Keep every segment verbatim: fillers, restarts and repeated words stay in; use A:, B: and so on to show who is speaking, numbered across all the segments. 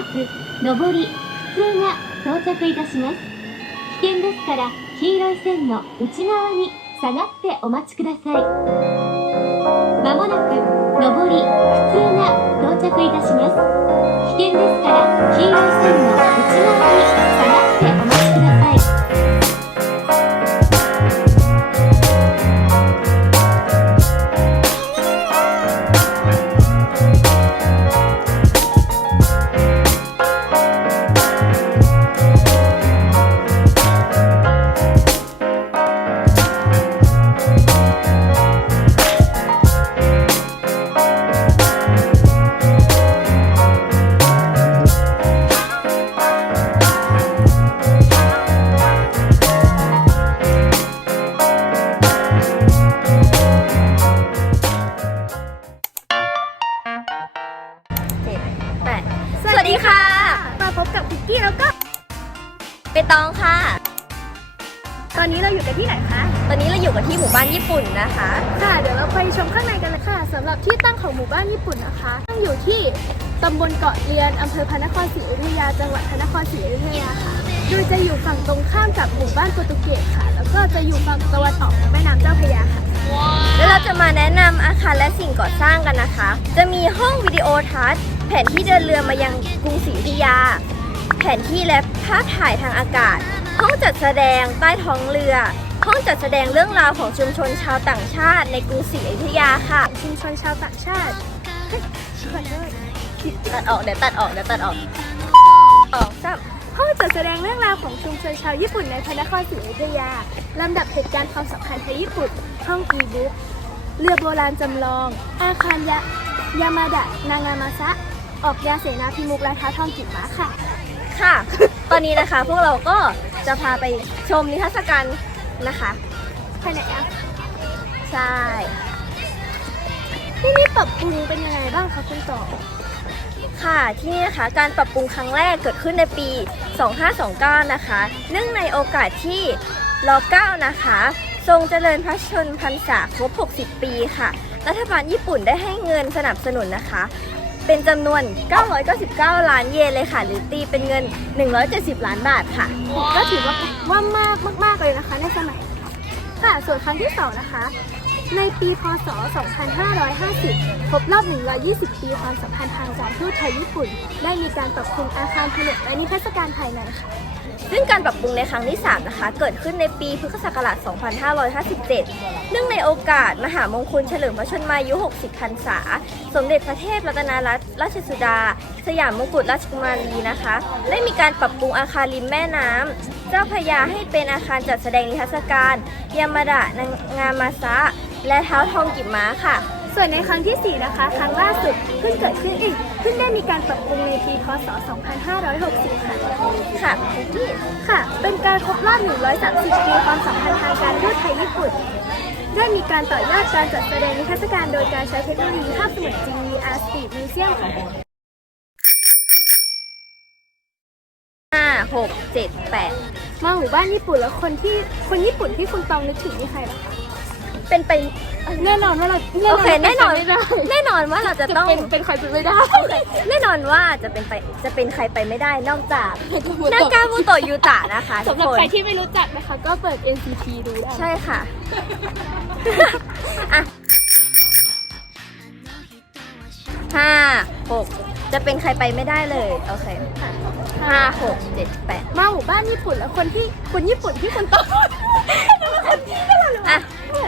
A: く上り普通が到着いたします。危険ですから黄色い線の内側に下がってお待ちください。まもなく上り普通が到着いたします。危険ですから黄色い線の内側に下がってお待ちください。
B: สวัสดีค่ะมาพบกับคุกกี้แล้วก็เปตองค่ะตอนนี้เราอยู่กันที่ไหนคะตอนนี้เราอยู่กันที่หมู่บ้านญี่ปุ่นนะคะค่ะเดี๋ยวเราไปชมข้างในกันเลยค่ะสำหรับที่ตั้งของหมู่บ้านญี่ปุ่นนะคะตั้งอยู่ที่ตำบลเกาะเรียนอำเภอพระนครศรีอยุธยาจังหวัดพระนครศรีอยุธยาค่ะโดยจะอยู่ฝั่งตรงข้ามกับหมู่บ้านโปรตุเกสค่ะแล้วก็จะอยู่ฝั่งตะวันออกของแม่น้ำเจ้าพระยาค่ะแล้วเราจะมาแนะนำอาคารและสิ่งก่อสร้างกันนะคะจะมีห้องวิดีโอทัศน์แผนที่เดินเรือมายังกรุงศรีอยุธยาแผนที่และภาพถ่ายทางอากาศห้องจัดแสดงใต้ท้องเรือห้องจัดแสดงเรื่องราวของชุมชนชาวต่างชาติในกรุงศรีอยุธยาค่ะชุมชนชาวต่างชาติตัดออกเดี๋ยวตัดออกเดี๋ยวตัดออกออกซ้ำห้องจัดแสดงเรื่องราวของชุมชนชาวญี่ปุ่นในพระนครศรีอยุธยาลำดับเหตุการณ์ความสำคัญไทยญี่ปุ่นห้องอีบุ๊กเรือโบราณจำลองอาคารยะยามาดะนางามาซะออกยาเสนาพิมุกและท้าทองกิม้าค่ะค่ะ ตอนนี้นะคะพวกเราก็จะพาไปชมนิทรรศการนะคะภายในอ่ะใช่ที่นี่ปรับปรุงเป็นยังไงบ้างคะคุณต่อค่ะที่นี่นะคะการปรับปรุงครั้งแรกเกิดขึ้นในปีสองพันห้าร้อยยี่สิบเก้านะคะเนื่องในโอกาสที่รเก้านะคะทรงเจริญพระชนมพรรษาครบหกสิบปีค่ะรัฐบาลญี่ปุ่นได้ให้เงินสนับสนุนนะคะเป็นจำนวนเก้าร้อยเก้าสิบเก้าล้านเยนเลยค่ะหรือตีเป็นเงินหนึ่งร้อยเจ็ดสิบล้านบาทค่ะก็ถือว่าว่ามากมากๆเลยนะคะในสมัยค่ะส่วนครั้งที่สองนะคะในปีพ.ศ. สองพันห้าร้อยห้าสิบครบรอบหนึ่งร้อยยี่สิบปีความสัมพันธ์ทางการทูตไทยญี่ปุ่นได้มีการปรับปรุงอาคารผลิตและนิทรรศการภายในค่ะซึ่งการปรับปรุงในครั้งที่สามนะคะเกิดขึ้นในปีพุทธศักราชสองพันห้าร้อยห้าสิบเจ็ดเนื่องในโอกาสมหามงคลเฉลิมพระชนมายุหกสิบพรรษาสมเด็จพระเทพรัตนราชราชสุดาสยามมงกุฎราชกุมารีนะคะได้มีการปรับปรุงอาคารริมแม่น้ำเจ้าพระยาให้เป็นอาคารจัดแสดงนิทรรศการยามาดะนางามาซะและเท้าทองกิม้าค่ะส่วนในครั้งที่สี่นะคะครั้งล่าสุดเพิ่งเกิดขึ้นอีกเพิ่งได้มีการปรับปรุงในปีพ.ศ. สองพันห้าร้อยหกสิบค่ะค่ะที่ค่ะเป็นการครบรอบหนึ่งร้อยสามสิบปีความสัมพันธ์ทางการทูตไทยญี่ปุ่นได้มีการต่อยอดการจัดแสดงนิทรรศการโดยการใช้เทคโนโลยีภาพเสมือนจริง วี อาร์ Street Museum ห้า หก เจ็ด แปดมาหมู่บ้านญี่ปุ่นแล้วคนที่คนญี่ปุ่นที่คุณตองนึกถึงนี่ใครล่ะคะเป็นไปแน่นอนว่าเราโอเคแน่นอนแน่นอนว่าเราจะต้องเป็นเป็นใครไปไม่ได้แน่นอนว่าจะเป็นไปจะเป็นใครไปไม่ได้นอกจากนากาโมโตะยูตะนะคะสำหรับใครที่ไม่รู้จักนะคะก็เปิด เอ็น ซี ที ดูได้ใช่ค่ะอ่ะห้า หกจะเป็นใครไปไม่ได้เลยโอเคห้า หก เจ็ด แปดมาหมู่บ้านญี่ปุ่นแล้วคนที่คนญี่ปุ่นที่คนโตอ่ะ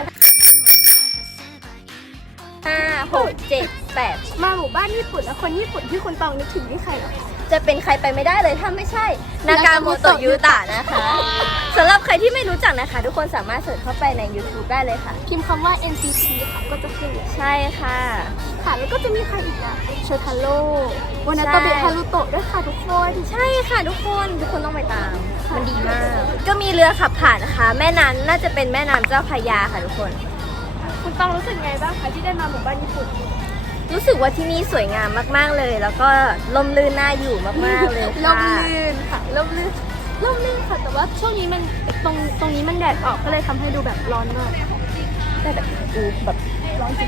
B: ห้า หก เจ็ด แปดมาหมู่บ้านญี่ปุ่นแล้วคนญี่ปุ่นที่คุณตองนึกถึงที่ใครหรอจะเป็นใครไปไม่ได้เลยถ้าไม่ใช่นากาโมโตะยูตะนะคะสำหรับใครที่ไม่รู้จักนะคะทุกคนสามารถเสิร์ชเข้าไปใน YouTube ได้เลยค่ะพิมพ์คำว่า เอ็น ซี ที ค่ะก็จะขึ้นใช่ค่ะค่ะแล้วก็จะมีใครอีกนะโชทาโร่วานาตาเบะฮารุโตะด้วยค่ะทุกคนใช่ค่ะทุกคนทุกคนต้องไปตามมันดีมากก็มีเรือขับผ่านนะคะแม่น้ำน่าจะเป็นแม่น้ำเจ้าพระยาค่ะทุกคนคุณต้องรู้สึกไงบ้างคะที่ได้มาหมู่บ้านญี่ปุ่นรู้สึกว่าที่นี่สวยงามมากๆเลยแล้วก็ร่มรื่นน่าอยู่มากๆเลยค่ะร่มรื่นค่ะร่มรื่นร่มรื่นค่ะแต่ว่าช่วงนี้มันตรงตรงนี้มันแดดออกก็เลยทำให้ดูแบบร้อนมากแต่แบบดูแบบร้อนจริง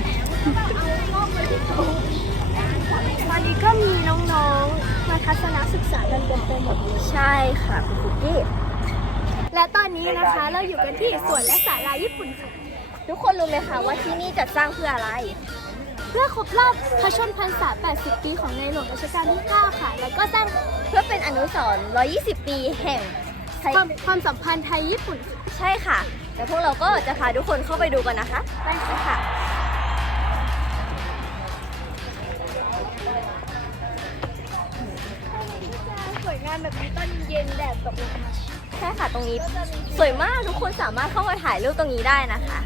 B: ตอนนี้ก็มีน้องๆมาทัศนศึกษากันเต็มไปหมดใช่ค่ะคุณคุกกี้และตอนนี้นะคะเราอยู่กันที่สวนและศาลาญี่ปุ่นค่ะทุกคนรู้ไหมคะว่าที่นี่จัดสร้างเพื่ออะไร เพื่อครบรอบพระชนพรรษา แปดสิบ ปีของในหลวงรัชกาลที่ เก้า ค่ะ แล้วก็สร้างเพื่อเป็นอนุสรณ์ หนึ่งร้อยยี่สิบ ปีแห่งความความสัมพันธ์ไทยญี่ปุ่น ใช่ค่ะ แต่พวกเราก็จะพาทุกคนเข้าไปดูกันนะคะ ไปค่ะ สวยงามแบบนี้ตอนเย็นแดดตกลงมาใช่ค่ะตรงนี้สวยมากทุกคนสามารถเข้ามาถ่ายรูปตรงนี้ได้นะคะ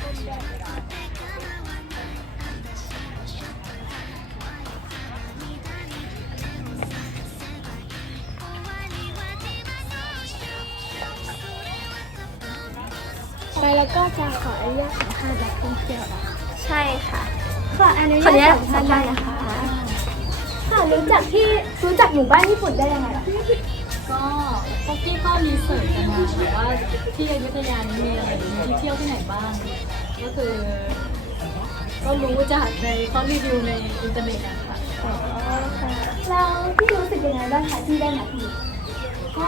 B: ไปแล้วก็จะขออนุญาตสัมภาษณ์นักท่องเที่ยวนะคะใช่ค่ะขออนุญาตสัมภาษณ์นะคะค่ะรู้จักที่รู้จักหมู่บ้านญี่ปุ่นได้ยังไงล่ะ
C: ก็พวกพี่ก็รีเสิร์ชกันมาแบบว่าที่อยุธยานี้มีอะไรมีที่เที่ยวที่ไหนบ้าง ก็คือ ก็รู้จากในเขารีวิวในอินเทอร์เน็ตอะค่ะ
B: อ๋อค่ะแล้วพี่รู้สึกยังไงบ้างคะที่ได้มาที่นี่
C: ก็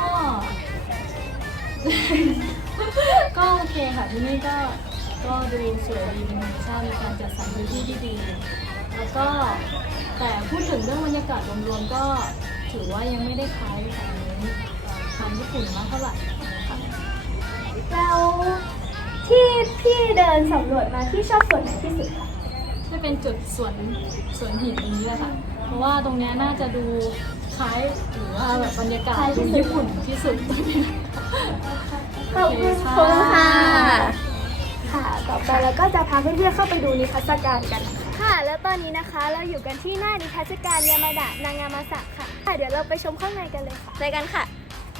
C: ก็โอเคค่ะที่นี่ก็ก็ดูสวยดีเป็นธรรมชาติมีการจัดสรรพื้นที่ที่ดี แล้วก็แต่พูดถึงเรื่องบรรยากาศรวมๆก็ถือว่ายังไม่ได้คล้ายของทางญี่ปุ่นมากเท่าไหร่นะคะ
B: แล้วที่พี่เดินสำรวจมาที่ชอบส่วนไหนที่สุดคะ
C: จะเป็นจุดสวนสวนหินตรงนี้แหละค่ะ เพราะว่าตรงเนี้ยน่าจะดูคล้ายหรือว่าแบบบรรยากาศดูญี่ปุ่นที่สุด
B: ขอบคุณค่ะ ค่ะ ต่อไปเราก็จะพาเพื่อนๆเข้าไปดูนิทรรศการกันค่ะ แล้วตอนนี้นะคะเราอยู่กันที่หน้านิทรรศการยามาดะนางามาสะค่ะค่ะ เดี๋ยวเราไปชมข้างในกันเลยค่ะไปกันค่ะ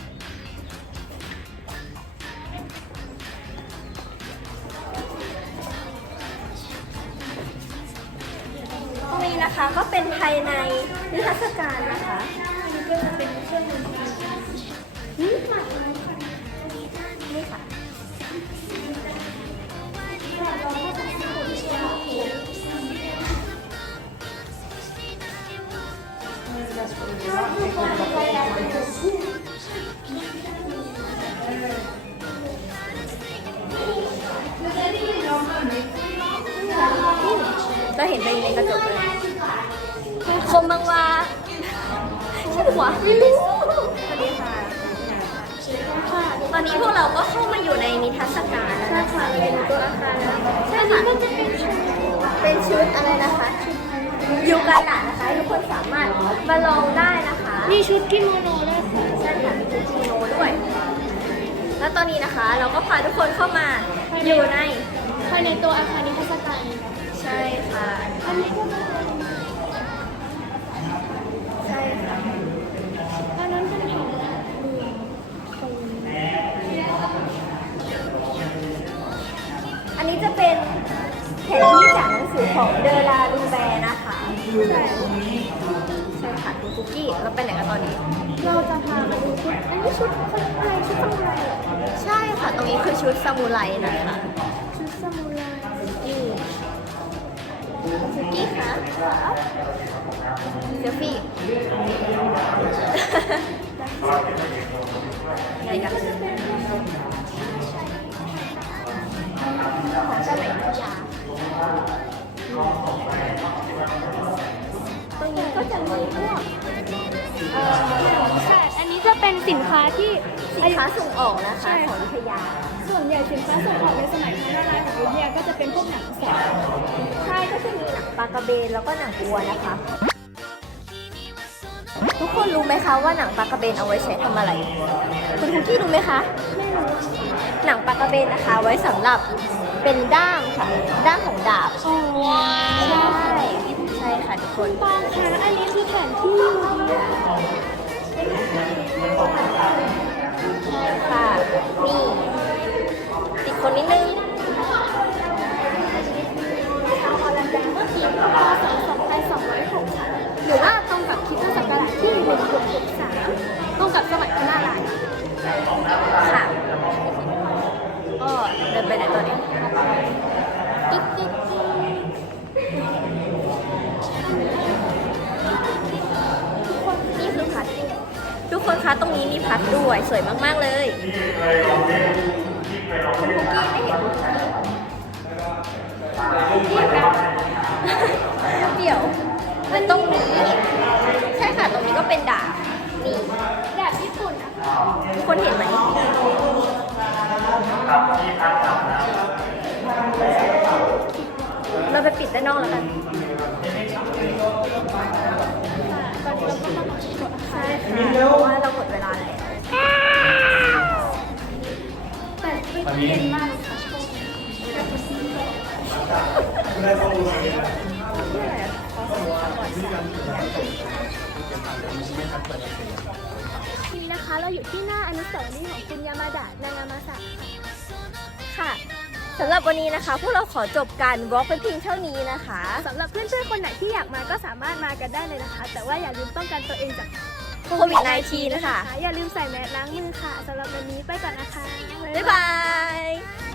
B: ตรงนี้นะคะก็เป็นภายในนิทรรศการนะคะอันนี้ก็จะเป็นเครื่องดนตรีนี่ค่ะนี่ค่ะจะเห็นไปในกระจกเลยคมบางวาใช่หัวสวัสดีค่ะ ตอนนี้พวกเราก็เข้ามาอยู่ในนิทรรศการแล้วนะคะเราอยู่ในตัวอาคารแล้วใช่ค่ะเป็นชุดอะไรนะคะยูกาตะนะคะทุกคนสามารถมาลองได้นะคะ
A: มีชุดกิโมโนด้วยค่ะ
B: ใช่ค่ะมีชุดกิโมโนด้วย แล้วตอนนี้นะคะเราก็พาทุกคนเข้ามาอยู่ใน
A: ภายในตัวอาคารนิทรรศการเลยค่ะ
B: ใช่ค่ะ
A: อันนี้ก็เป็น
B: ใช่ค่ะ
A: อันนั้นเป็นแผนดูตรง
B: อันนี้จะเป็นแผนที่จากหนังสือของเดอราลูแบร์นะคะใช่ใช่ค่ะคุณคุกกี้เราไปไหนกันตอนนี้
A: เราจะพามาดูชุด อันนี้ชุดอะไรชุดซามูไรเหรอ
B: ใช่ค่ะ ตรงนี้คือชุดซามูไรนะคะ
A: ชุดซามูไร
B: นี่คุกกี้คะเซลฟี่ไงกันของสมัยพุทธยาตรงนี้ก็จะมีพวกเอ่อ
A: ใช่ อันนี้จะเป็นสินค้าที่
B: สินค้าส่งออกนะคะของอยุธยา
A: ส่วนใหญ่สินค้าส่งออกในสมัยพระนารายณ์ของอยุธยาก็จะเป็นพวกหนังสัตว์
B: ใช่ก็จะมีหนังปลากระเบนแล้วก็หนังวัวนะคะ ทุกคนรู้ไหมคะว่าหนังปลากระเบนเอาไว้ใช้ทำอะไร คุณคุกกี้รู้ไหมคะ
A: ไม่รู้
B: หนังปลากระเบนนะคะ ไว้สำหรับเป็นด้ามค่ะ ด้ามของดาบ
A: อ๋อ
B: ใช่ใช่ค่ะทุกคน
A: ปางคะอันนี้คือแผนที่อยู่ดีอะ
B: ใช่ค่ะ นี่ติดคนนิดนึง
A: ชาวฮอลันแดงเมื่อปีพศสองพันสองร้อยหกค่ะหรือว่าตรงกับคริสตศักราชที่หนึ่งหกหกสามตรงกับสมัยพระนารายณ์
B: ค่ะ ก็เดินไปไหนตัวนี้
A: ติ๊กติ๊กติ๊ก
B: ตรงนี้มีพัดด้วยสวยมากๆเลยคุณคุกกี้ไม่เห็นคุกกี้กันเดี๋ยวมันตรงนี้ใช่ค่ะตรงนี้ก็เป็นดาบนี่ดาบญี่ปุ่นนะคะทุกคนเห็นไหมเราไปปิดด้านนอกแล้วกันตอนนี้เราก็เข้ามาที่กดใช่ค่ะเพราะว่าเราหมดเวลาแล้วแต่ไม่เย็นมากค่ะทีนี้นะคะเราอยู่ที่หน้าอนุสาวรีย์ของคุณยามาดะนางามาสะค่ะสำหรับวันนี้นะคะพวกเราขอจบการวอล์กเป็นเพียงเท่านี้นะคะสำหรับเพื่อนๆคนไหนที่อยากมาก็สามารถมากันได้เลยนะคะ แต่ว่าอย่าลืมป้องกันตัวเองจากโควิด สิบเก้า นะคะอย่าลืมใส่แมสล้างมือค่ะสำหรับวันนี้ไปก่อนนะคะ บ๊ายบาย